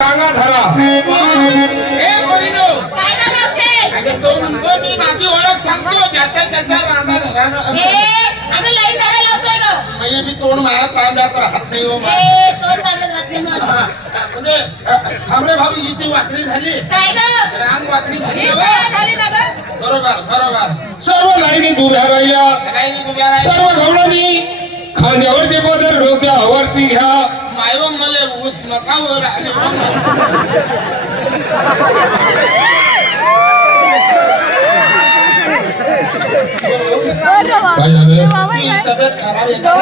सांगा धरा. ए पोरीनो काय ना मावशे अगं तो म्हणतो मी माझी ओळख सांगतो ज्याच्या त्याच्या लाईन म्हणजे मी तोंड माझ्या नाही हो मा. हा, म्हणजे थांबरे भाऊ हिची वाकडी झाली. रांग वाकडी झाली हे. बरोबर बरोबर. सर्व लाईनीत उभ्या राहिल्या. नाही उभ्या राहिल्या. सर्व गवळणी घ्या मायो मले ऊस मकावर आणि हो काय? झालं मी तब्येत खराब आहे. का?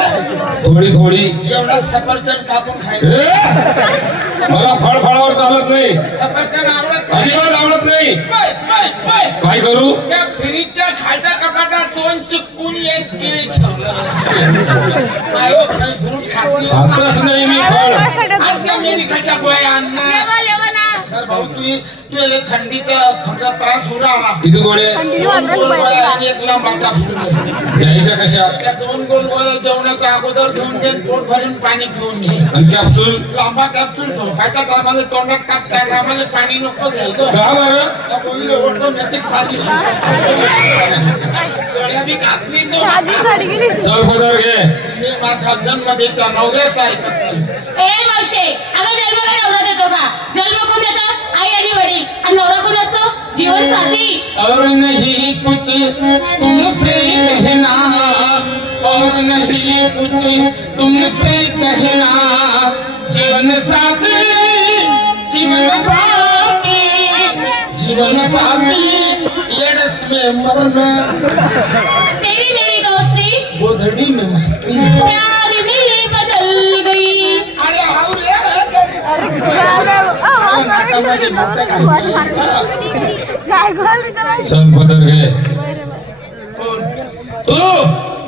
थोडी थोडी. एवढा सफरचंद कापून खायचं ए, मला फळफळावर चालत नाही. सफरचंद आवडत नाही. अजिबात आवडत नाही. काय करू? त्या फ्रीजच्या खालच्या कपाटात दोन चिकून एक केळी ठेवलं. काही फ्रूट खात नाही. खातच मेडिकलच्या गोळ्या आणणार लेवा लेवा ना. तर भाऊ तू तू याला थंडीचा थंडा त्रास होऊ राहिला. किती गोळे दोन गोल गोळ्या आणि एक लांबा कापसूल घ्यायच्या कशा त्या दोन गोल गोळ्या जेवणाच्या अगोदर घेऊन दे पोट भरून पाणी पिऊन घे. आणि कॅप्सूल लांबा कॅप्सूल झोपायच्या टायमाला तोंडात टाक त्या टायमाला पाणी नको घ्यायचं का बरं? त्या गोळीला ऑटोमॅटिक पाणी गोळ्या बी घातली तो. चल पदर घे. मी माझा जन्म देता नवऱ्याचा ए मावशे. और नहीं कुछ तुमसे कहना और नहीं कुछ तुमसे कहना जीवन साथी जीवन साथी जीवन साथी एड्स में मरना तेरी मेरी दोस्ती गोधड़ी में मस्ती प्यार में बदल गई अरे हाउ रे चल पदर घे. तू?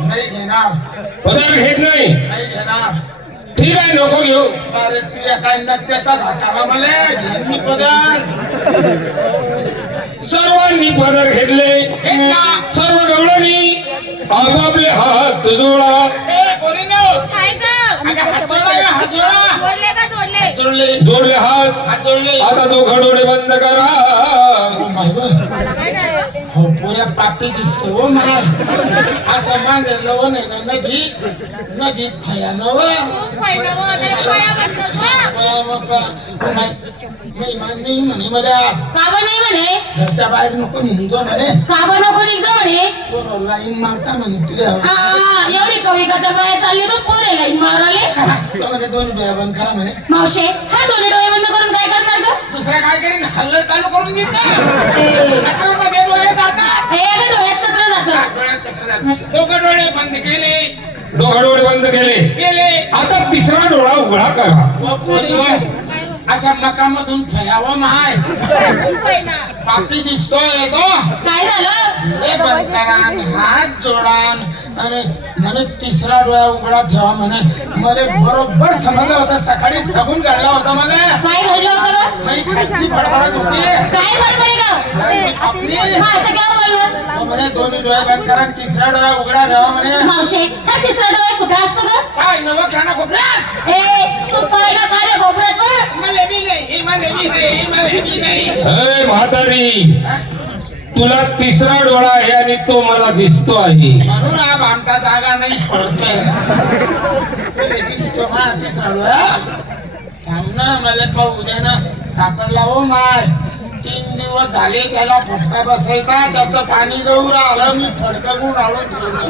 नाही घेणार. पदर घेत नाही. नाही घेणार. ठीक आहे नको घेऊ. अरे तुझ्या काय नट्याचा धाकाला मला मी पदार्थ सर्वांनी पदर घेतले. सर्व गवळणी आपापले हात जोडा. जोडले का जोडले? जोडले. जोडले हात. हात जोडले. आता दोघं डोळे बंद करा हो माय गं. काय झालं हो पुऱ्या पापी दिसतो हो माय असं माझं लवण आहे ना नदी नदीत. नाही नाही म्हणे मला असं काबा नाही म्हणे घरच्या बाहेर नको निघतो म्हणे काबा नको निघतो म्हणे. पोरं लाईन मारता म्हणे तुझ्या हा एवढी कविकाचा काय चालली तो पोरे लाईन माराले तो म्हणे दोन डोळ्या बंद करा म्हणे. मावशे हा दोन्ही डोळे बंद करून काय करणार ग दुसरा काय करीन? हल्ल चालू करून घेत. दोघं डोळे बंद केले. दोघं डोळे बंद केले. केले. आता तिसरा डोळा उघडा करा. असा मकामधून फयावं माय पापी दिसतोय तो. काय झालं? हे बंद करा हात जोडान आणि म्हणे तिसरा डोळा उघडा ठेवा म्हणे. मला बरोबर समजलं होतं. सकाळी सगून काढला होता मला काय घडलं होतं खालची फडफडत होती. काय हा असं केव्हा बोललं? तो म्हणे दोन्ही डोळे बंद करा आणि तिसरा डोळा उघडा ठेवा म्हणे. मावशे हा तिसरा डोळे कुठं असतो ग? काय नवं खाना खोबऱ्यात ए तू पाहिला का रे गोबरात व? मला बी नाही मला बी नाही मला बी नाही. हे म्हातारी तुला तिसरा डोळा आहे आणि तो मला दिसतो आहे. म्हणून हा भामटा जागा नाही सोडतोय. पहिले दिसतो मा तिसरा डोळा? थांब ना मला पाहू दे ना सापडला हो माय. तीन दिवस झाले त्याला फटका बसायचा त्याचं पाणी गौर आलं मी फडकवून आलो ठेवलं